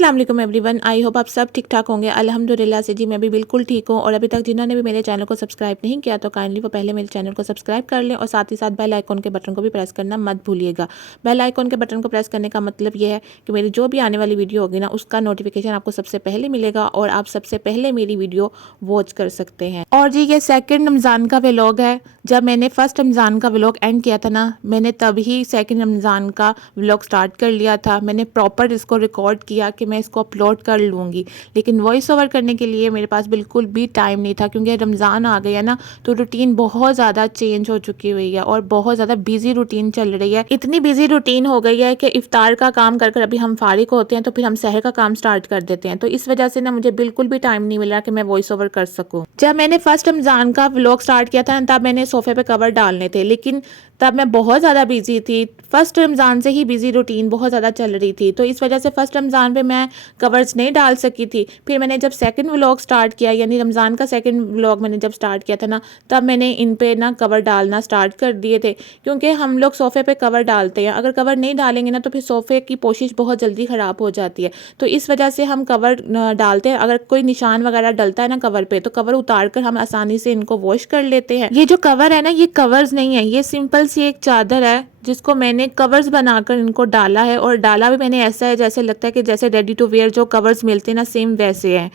अस्सलाम वालेकुम everyone, I hope आप सब ठीक ठाक होंगे। अल्हम्दुलिल्लाह से जी मैं भी बिल्कुल ठीक हूँ। और अभी तक जिन्होंने भी मेरे चैनल को सब्सक्राइब नहीं किया तो काइंडली वो पहले मेरे चैनल को सब्सक्राइब कर लें और साथ ही साथ बेल आइकॉन के बटन को भी प्रेस करना मत भूलिएगा। बेल आइकॉन के बटन को प्रेस करने का मतलब ये है कि मेरी जो भी आने वाली वीडियो होगी ना उसका नोटिफिकेशन आपको सबसे पहले मिलेगा और आप सबसे पहले मेरी वीडियो वॉच कर सकते हैं। और जी ये सेकेंड रमज़ान का व्लॉग है। जब मैंने फर्स्ट रमज़ान का व्लॉग एंड किया था ना, मैंने तभी सेकेंड रमज़ान का व्लॉग स्टार्ट कर लिया था। मैंने प्रॉपर इसको रिकॉर्ड किया कि मैं इसको अपलोड कर लूँगी, लेकिन वॉइस ओवर करने के लिए मेरे पास बिल्कुल भी टाइम नहीं था क्योंकि रमज़ान आ गया ना तो रूटीन बहुत ज़्यादा चेंज हो चुकी हुई है और बहुत ज़्यादा बिजी रूटीन चल रही है। इतनी बिजी रूटीन हो गई है कि इफ्तार का काम कर कर अभी हम फारिग होते हैं तो फिर हम सहर का काम स्टार्ट कर देते हैं। तो इस वजह से ना मुझे बिल्कुल भी टाइम नहीं मिला कि मैं वॉइस ओवर कर सकूँ। जब मैंने फर्स्ट रमज़ान का व्लॉग स्टार्ट किया था तब मैंने सोफे पे कवर डालने थे, लेकिन तब मैं बहुत ज़्यादा बिजी थी। फर्स्ट रमज़ान से ही बिजी रूटीन बहुत ज़्यादा चल रही थी, तो इस वजह से फर्स्ट रमज़ान पे मैं कवर्स नहीं डाल सकी थी। फिर मैंने जब सेकंड व्लॉग स्टार्ट किया, यानी रमज़ान का सेकंड व्लॉग मैंने जब स्टार्ट किया था ना, तब मैंने इन पे ना कवर डालना स्टार्ट कर दिए थे। क्योंकि हम लोग सोफ़े पे कवर डालते हैं, अगर कवर नहीं डालेंगे ना तो फिर सोफ़े की पोशिश बहुत जल्दी ख़राब हो जाती है। तो इस वजह से हम कवर डालते हैं। अगर कोई निशान वगैरह डलता है ना कवर पे तो कवर उतार कर हम आसानी से इनको वॉश कर लेते हैं। ये जो कवर है ना, ये कवर्स नहीं है, ये सिंपल सी एक चादर है जिसको मैंने कवर्स बनाकर इनको डाला है। और डाला भी मैंने ऐसा है जैसे लगता है कि जैसे रेडी टू वेयर जो कवर्स मिलते हैं ना, सेम वैसे हैं।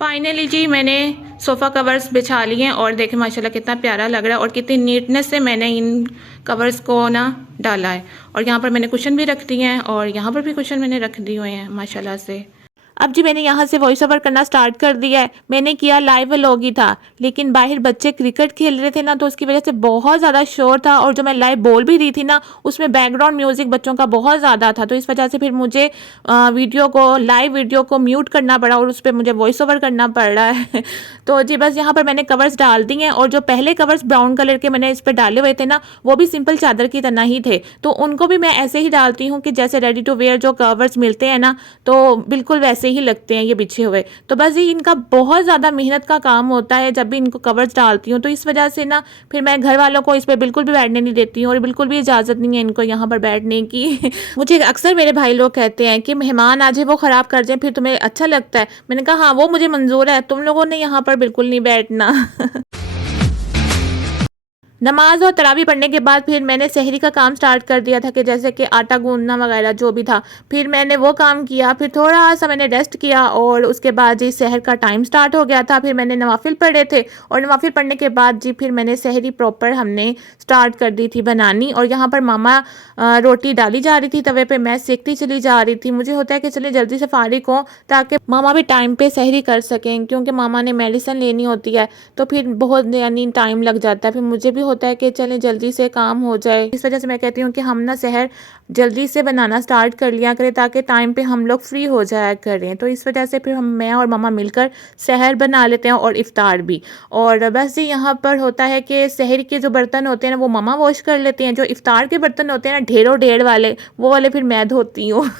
फाइनली जी मैंने सोफ़ा कवर्स बिछा लिए हैं और देखें माशाल्लाह कितना प्यारा लग रहा है और कितनी नीटनेस से मैंने इन कवर्स को ना डाला है। और यहाँ पर मैंने कुशन भी रख दिए हैं और यहाँ पर भी कुशन मैंने रख दिए हुए हैं माशाल्लाह से। अब जी मैंने यहाँ से वॉइस ओवर करना स्टार्ट कर दिया है। मैंने किया लाइव व्लॉग ही था, लेकिन बाहर बच्चे क्रिकेट खेल रहे थे ना तो उसकी वजह से बहुत ज़्यादा शोर था और जो मैं लाइव बोल भी रही थी ना उसमें बैकग्राउंड म्यूज़िक बच्चों का बहुत ज़्यादा था। तो इस वजह से फिर मुझे लाइव वीडियो को म्यूट करना पड़ा और उस पर मुझे वॉइस ओवर करना पड़ रहा है तो जी बस यहाँ पर मैंने कवर्स डाल दिए हैं। और जो पहले कवर्स ब्राउन कलर के मैंने इस पर डाले हुए थे ना, वो भी सिंपल चादर की तरह ही थे, तो उनको भी मैं ऐसे ही डालती हूँ कि जैसे रेडी टू वेयर जो कवर्स मिलते हैं ना, तो बिल्कुल वैसे ही लगते हैं ये बिछे हुए। तो बस ये इनका बहुत ज़्यादा मेहनत का काम होता है जब भी इनको कवर्स डालती हूँ। तो इस वजह से ना फिर मैं घर वालों को इस पर बिल्कुल भी बैठने नहीं देती हूँ और बिल्कुल भी इजाज़त नहीं है इनको यहाँ पर बैठने की मुझे अक्सर मेरे भाई लोग कहते हैं कि मेहमान आ जाए वो ख़राब कर जाए फिर तुम्हें अच्छा लगता है। मैंने कहा हाँ वो मुझे मंजूर है, तुम लोगों ने यहाँ पर बिल्कुल नहीं बैठना नमाज और तरावी पढ़ने के बाद फिर मैंने सहरी का काम स्टार्ट कर दिया था कि जैसे कि आटा गूंदना वगैरह जो भी था, फिर मैंने वो काम किया। फिर थोड़ा सा मैंने रेस्ट किया और उसके बाद जी सहर का टाइम स्टार्ट हो गया था। फिर मैंने नवाफिल पढ़े थे और नवाफिल पढ़ने के बाद जी फिर मैंने सहरी प्रॉपर हमने स्टार्ट कर दी थी बनानी। और यहाँ पर मामा रोटी डाली जा रही थी तवे पर, मैं सेकती चली जा रही थी। मुझे होता है कि चले जल्दी से फारिग हो ताकि मामा भी टाइम पर सहरी कर सकें, क्योंकि मामा ने मेडिसिन लेनी होती है तो फिर बहुत यानी टाइम लग जाता है। फिर मुझे भी होता है कि चलें जल्दी से काम हो जाए। इस वजह से मैं कहती हूँ कि हम ना सहर जल्दी से बनाना स्टार्ट कर लिया करें ताकि टाइम पे हम लोग फ्री हो जाया करें। तो इस वजह से फिर मैं और मामा मिलकर सहर बना लेते हैं और इफ्तार भी। और बस ये यहाँ पर होता है कि सहर के जो बर्तन होते हैं ना वो मामा वॉश कर लेते हैं, जो इफ्तार के बर्तन होते हैं ना ढेरों ढेर वाले, वो वाले फिर मैं धोती हूँ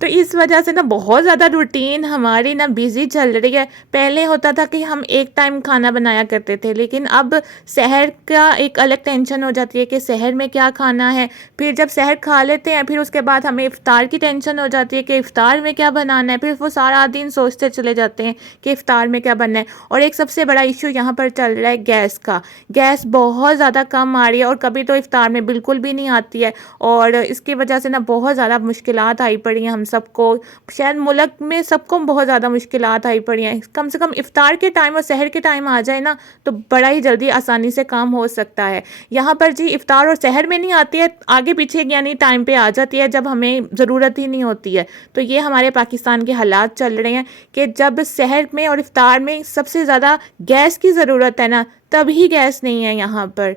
तो इस वजह से ना बहुत ज़्यादा रूटीन हमारी ना बिज़ी चल रही है। पहले होता था कि हम एक टाइम खाना बनाया करते थे, लेकिन अब सहर का एक अलग टेंशन हो जाती है कि सहर में क्या खाना है। फिर जब सहर खा लेते हैं फिर उसके बाद हमें इफ़्तार की टेंशन हो जाती है कि इफ़्तार में क्या बनाना है। फिर वो सारा दिन सोचते चले जाते हैं कि इफ़्तार में क्या बनना है। और एक सबसे बड़ा इशू यहाँ पर चल रहा है गैस का। गैस बहुत ज़्यादा कम आ रही है और कभी तो इफ़्तार में बिल्कुल भी नहीं आती है और इसकी वजह से ना बहुत ज़्यादा मुश्किलात आई पड़ी हैं हम सबको। शायद मुल्क में सबको बहुत ज़्यादा मुश्किलात आई पड़ी हैं। कम से कम इफ्तार के टाइम और सहर के टाइम आ जाए ना तो बड़ा ही जल्दी आसानी से काम हो सकता है। यहाँ पर जी इफ्तार और सहर में नहीं आती है, आगे पीछे यानी टाइम पे आ जाती है जब हमें ज़रूरत ही नहीं होती है। तो ये हमारे पाकिस्तान के हालात चल रहे हैं कि जब सहर में और इफ्तार में सबसे ज़्यादा गैस की ज़रूरत है ना, तभी गैस नहीं है यहाँ पर।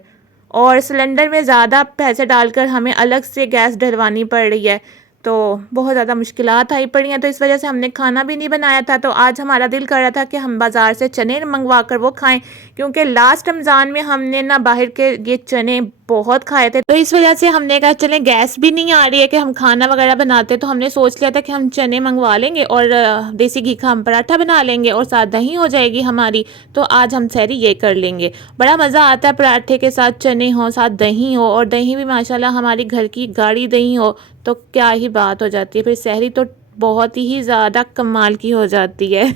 और सिलेंडर में ज़्यादा पैसे डालकर हमें अलग से गैस डलवानी पड़ रही है, तो बहुत ज़्यादा मुश्किलात आई पड़ी हैं। तो इस वजह से हमने खाना भी नहीं बनाया था। तो आज हमारा दिल कर रहा था कि हम बाज़ार से चने मंगवा कर वो खाएं, क्योंकि लास्ट रमज़ान में हमने ना बाहर के ये चने बहुत खाए थे। तो इस वजह से हमने कहा चलें गैस भी नहीं आ रही है कि हम खाना वगैरह बनाते, तो हमने सोच लिया था कि हम चने मंगवा लेंगे और देसी घी का हम पराठा बना लेंगे और साथ दही हो जाएगी हमारी। तो आज हम सहरी ये कर लेंगे। बड़ा मज़ा आता है पराठे के साथ चने हो, साथ दही हो, और दही भी माशाल्लाह हमारी घर की गाढ़ी दही हो तो क्या ही बात हो जाती है। फिर सहरी तो बहुत ही ज़्यादा कमाल की हो जाती है।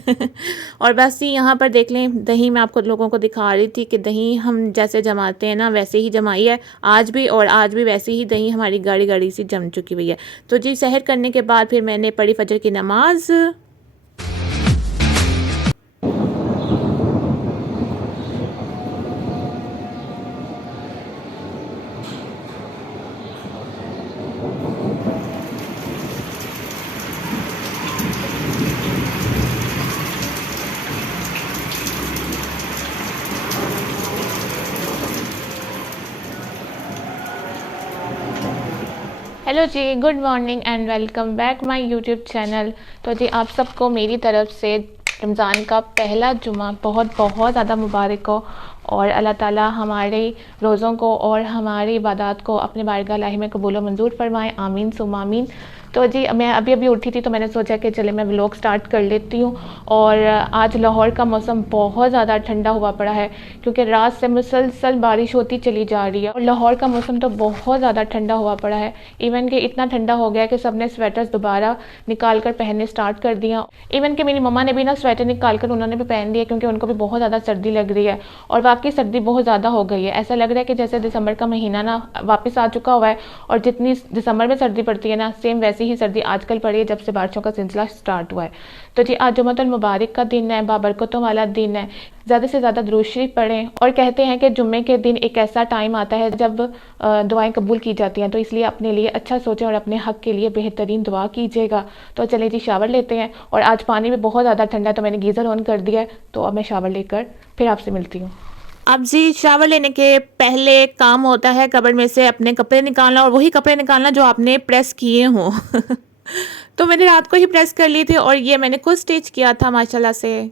और बस ही यहाँ पर देख लें, दही मैं आपको लोगों को दिखा रही थी कि दही हम जैसे जमाते हैं ना वैसे ही जमाई है आज भी, और आज भी वैसे ही दही हमारी गाढ़ी गाढ़ी सी जम चुकी हुई है। तो जी सहर करने के बाद फिर मैंने पढ़ी फजर की नमाज़। हेलो जी, good morning and welcome back my YouTube channel. तो जी आप सबको मेरी तरफ से रमज़ान का पहला जुमा बहुत बहुत ज़्यादा मुबारक हो, और अल्लाह ताला हमारे रोज़ों को और हमारी इबादत को अपने बारगाह इलाही में कबूल व मंजूर फरमाए, आमीन सुम आमीन। तो जी मैं अभी अभी उठी थी तो मैंने सोचा कि चले मैं व्लॉग स्टार्ट कर लेती हूँ। और आज लाहौर का मौसम बहुत ज़्यादा ठंडा हुआ पड़ा है, क्योंकि रात से मुसलसल बारिश होती चली जा रही है, और लाहौर का मौसम तो बहुत ज़्यादा ठंडा हुआ पड़ा है। इवन कि इतना ठंडा हो गया कि सब ने स्वेटर्स दोबारा निकाल कर पहनने स्टार्ट कर दिया। इवन कि मेरी मम्मा ने भी ना स्वेटर निकाल कर उन्होंने भी पहन लिया, क्योंकि उनको भी बहुत ज़्यादा सर्दी लग रही है। और वाकई सर्दी बहुत ज़्यादा हो गई है, ऐसा लग रहा है कि जैसे दिसंबर का महीना ना वापस आ चुका हुआ है, और जितनी दिसंबर में सर्दी पड़ती है ना सेम वैसी ही सर्दी आजकल पड़ी है जब से बारिशों का सिलसिला स्टार्ट हुआ है। तो जी आज जुम्मतुल मुबारक का दिन है, बाबरकतों वाला दिन है। ज़्यादा से ज़्यादा दुरूद शरीफ पढ़ें, और कहते हैं कि जुम्मे के दिन एक ऐसा टाइम आता है जब दुआएं कबूल की जाती हैं, तो इसलिए अपने लिए अच्छा सोचें और अपने हक़ के लिए बेहतरीन दुआ कीजिएगा। तो चलिए जी शावर लेते हैं, और आज पानी भी बहुत ज़्यादा ठंडा है तो मैंने गीज़र ऑन कर दिया है। तो अब मैं शावर लेकर फिर आपसे मिलती हूँ। अब जी शावर लेने के पहले काम होता है कबर्ड में से अपने कपड़े निकालना, और वही कपड़े निकालना जो आपने प्रेस किए हों। तो मैंने रात को ही प्रेस कर लिए थे, और ये मैंने खुद स्टिच किया था माशाल्लाह से।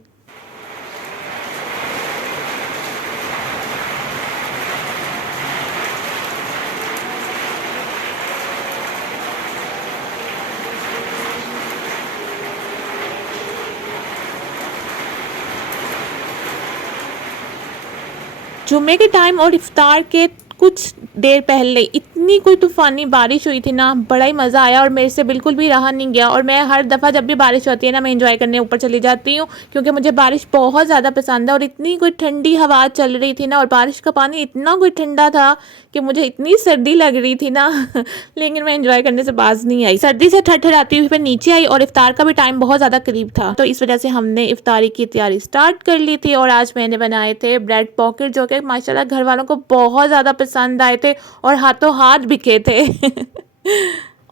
जुम्मे के टाइम और इफ्तार के कुछ देर पहले इतनी कोई तूफ़ानी बारिश हुई थी ना, बड़ा ही मज़ा आया, और मेरे से बिल्कुल भी रहा नहीं गया। और मैं हर दफ़ा जब भी बारिश होती है ना मैं एंजॉय करने ऊपर चली जाती हूँ, क्योंकि मुझे बारिश बहुत ज़्यादा पसंद है। और इतनी कोई ठंडी हवा चल रही थी ना, और बारिश का पानी इतना कोई ठंडा था कि मुझे इतनी सर्दी लग रही थी ना लेकिन मैं एंजॉय करने से बाज नहीं आई, सर्दी से ठठराती हुई फिर नीचे आई। और इफ्तार का भी टाइम बहुत ज़्यादा करीब था, तो इस वजह से हमने इफ्तारी की तैयारी स्टार्ट कर ली थी। और आज मैंने बनाए थे ब्रेड पॉकेट, जो कि माशाल्लाह घर वालों को बहुत ज़्यादा पसंद आए थे और हाथों हाथ बिके थे।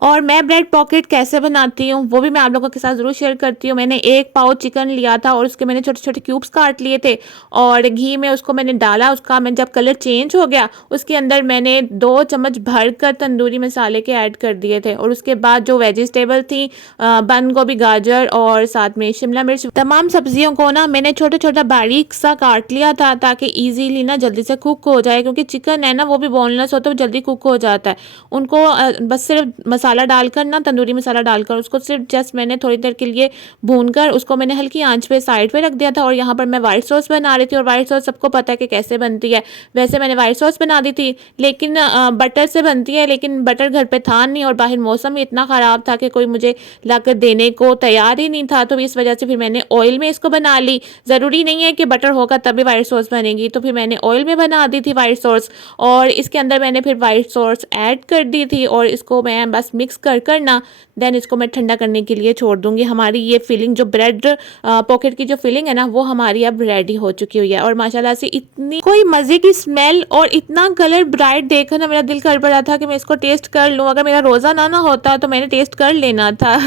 और मैं ब्रेड पॉकेट कैसे बनाती हूँ वो भी मैं आप लोगों के साथ ज़रूर शेयर करती हूँ। मैंने 1 पाव चिकन लिया था, और उसके मैंने छोटे छोटे क्यूब्स काट लिए थे, और घी में उसको मैंने डाला। उसका मैं जब कलर चेंज हो गया उसके अंदर मैंने 2 चम्मच भर कर तंदूरी मसाले के ऐड कर दिए थे। और उसके बाद जो वेजिटेबल थी, बंद गोभी, गाजर और साथ में शिमला मिर्च, तमाम सब्जियों को ना मैंने छोटा छोटा बारीक सा काट लिया था, ताकि ईजीली ना जल्दी से कुक हो जाए, क्योंकि चिकन है ना वो भी बोनलेस होता है, वो जल्दी कुक हो जाता है। उनको बस सिर्फ मसाला डालकर ना, तंदूरी मसाला डालकर उसको सिर्फ जस्ट मैंने थोड़ी देर के लिए भूनकर उसको मैंने हल्की आंच पे साइड पे रख दिया था। और यहाँ पर मैं वाइट सॉस बना रही थी, और वाइट सॉस सबको पता है कि कैसे बनती है। वैसे मैंने वाइट सॉस बना दी थी, लेकिन बटर से बनती है, लेकिन बटर घर पे था नहीं, और बाहर मौसम ही इतना ख़राब था कि कोई मुझे लाकर देने को तैयार ही नहीं था। तो इस वजह से फिर मैंने ऑयल में इसको बना ली। ज़रूरी नहीं है कि बटर होगा तभी वाइट सॉस बनेगी, तो फिर मैंने ऑयल में बना दी थी वाइट सॉस। और इसके अंदर मैंने फिर वाइट सॉस ऐड कर दी थी, और इसको मैं बस मिक्स कर ना देन इसको मैं ठंडा करने के लिए छोड़ दूंगी। हमारी ये फिलिंग जो ब्रेड पॉकेट की जो फिलिंग है ना वो हमारी अब रेडी हो चुकी हुई है। और माशाल्लाह से इतनी कोई मज़े की स्मेल और इतना कलर ब्राइट देखकर ना मेरा दिल कर पड़ा था कि मैं इसको टेस्ट कर लूँ। अगर मेरा रोज़ा ना होता तो मैंने टेस्ट कर लेना था।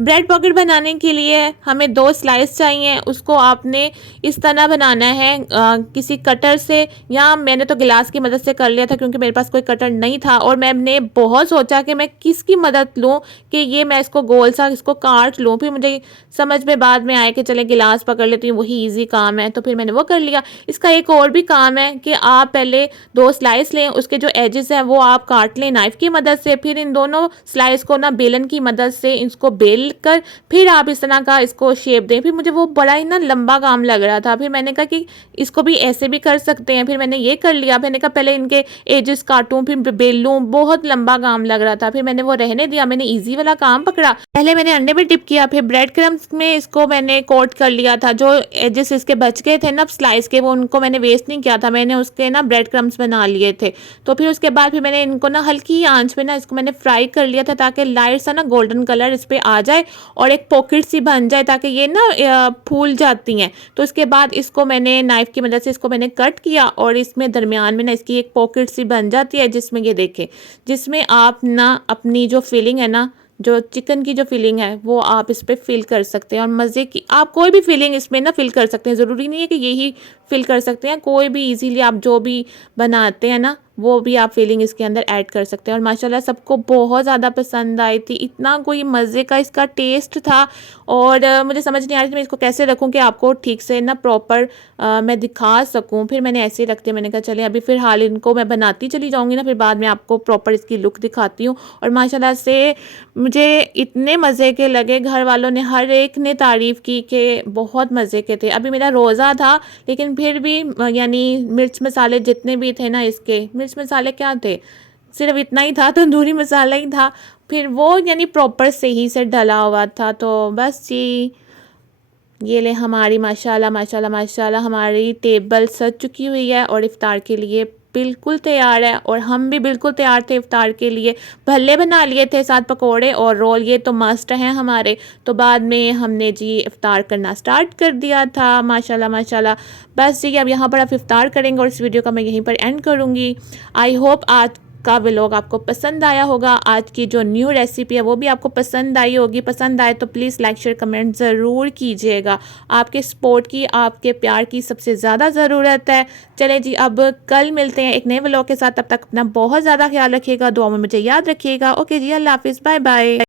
ब्रेड पॉकेट बनाने के लिए हमें 2 स्लाइस चाहिए। उसको आपने इस तरह बनाना है किसी कटर से, या मैंने तो गिलास की मदद से कर लिया था क्योंकि मेरे पास कोई कटर नहीं था। और मैंने बहुत सोचा कि मैं किसकी मदद लूँ कि ये मैं इसको गोल सा इसको काट लूँ। फिर मुझे समझ में बाद में आया कि चले गिलास पकड़ लेती हूँ, वही ईजी काम है, तो फिर मैंने वो कर लिया। इसका एक और भी काम है कि आप पहले 2 स्लाइस लें, उसके जो एजेस हैं वो आप काट लें नाइफ़ की मदद से। फिर इन दोनों स्लाइस को ना बेलन की मदद से उसको बेल कर फिर आप इस तरह का इसको शेप दें। फिर मुझे वो बड़ा ही ना लंबा काम लग रहा था। फिर मैंने कहा कि इसको भी ऐसे भी कर सकते हैं। फिर मैंने ये कर लिया। मैंने कहा पहले इनके एजेस काटूं फिर बेल लूं, बहुत लंबा काम लग रहा था। फिर मैंने वो रहने दिया, मैंने ईजी वाला काम पकड़ा। पहले मैंने अंडे में डिप किया, फिर ब्रेड क्रम्स में इसको मैंने कोट कर लिया था। जो एजेस इसके बच गए थे ना स्लाइस के, वो उनको मैंने वेस्ट नहीं किया था, मैंने उसके ना ब्रेड क्रम्स बना लिए थे। तो फिर उसके बाद फिर मैंने इनको ना हल्की आंच में ना इसको मैंने फ्राई कर लिया था, ताकि लाइट सा ना गोल्डन कलर इस पर आ जाए और एक पॉकेट सी बन जाए, ताकि ये ना फूल जाती हैं। तो इसके बाद इसको मैंने नाइफ की मदद से इसको मैंने कट किया और इसमें दरमियान में ना इसकी एक पॉकेट सी बन जाती है, जिसमें ये देखें, जिसमें आप ना अपनी जो फीलिंग है ना, जो चिकन की जो फीलिंग है वो आप इस पर फिल कर सकते हैं। और मज़े की आप कोई भी फीलिंग इसमें ना फिल कर सकते हैं, ज़रूरी नहीं है कि यही फिल कर सकते हैं, कोई भी इजीली आप जो भी बनाते हैं ना वो भी आप फीलिंग इसके अंदर ऐड कर सकते हैं। और माशाल्लाह सबको बहुत ज़्यादा पसंद आई थी, इतना कोई मज़े का इसका टेस्ट था। और मुझे समझ नहीं आ रही थी मैं इसको कैसे रखूं कि आपको ठीक से ना प्रॉपर मैं दिखा सकूं। फिर मैंने ऐसे ही रख दिया, मैंने कहा चले अभी फ़िलहाल इनको मैं बनाती चली जाऊंगी ना, फिर बाद में आपको प्रॉपर इसकी लुक दिखाती हूँ। और माशाल्लाह से मुझे इतने मज़े के लगे, घर वालों ने हर एक ने तारीफ़ की कि बहुत मज़े के थे। अभी मेरा रोज़ा था लेकिन फिर भी यानी मिर्च मसाले जितने भी थे ना, इसके मिर्च मसाले क्या थे, सिर्फ इतना ही था, तंदूरी मसाला ही था, फिर वो यानी प्रॉपर सही से डला हुआ था। तो बस जी, ये ले हमारी माशाल्लाह माशाल्लाह माशाल्लाह हमारी टेबल सज चुकी हुई है और इफ़्तार के लिए बिल्कुल तैयार है। और हम भी बिल्कुल तैयार थे इफ़्तार के लिए। भल्ले बना लिए थे, साथ पकोड़े और रोल, ये तो मस्ट हैं हमारे। तो बाद में हमने जी इफ़्तार करना स्टार्ट कर दिया था माशाल्लाह माशाल्लाह। बस जी अब यहाँ पर आप इफ़्तार करेंगे और इस वीडियो का मैं यहीं पर एंड करूँगी। आई होप आज का व्लॉग आपको पसंद आया होगा, आज की जो न्यू रेसिपी है वो भी आपको पसंद आई होगी। पसंद आए तो प्लीज़ लाइक शेयर कमेंट ज़रूर कीजिएगा। आपके सपोर्ट की, आपके प्यार की सबसे ज़्यादा ज़रूरत है। चले जी अब कल मिलते हैं एक नए व्लॉग के साथ, तब तक अपना बहुत ज़्यादा ख्याल रखिएगा, दुआ में मुझे याद रखिएगा। ओके जी, अल्लाह हाफिज़, बाय बाय।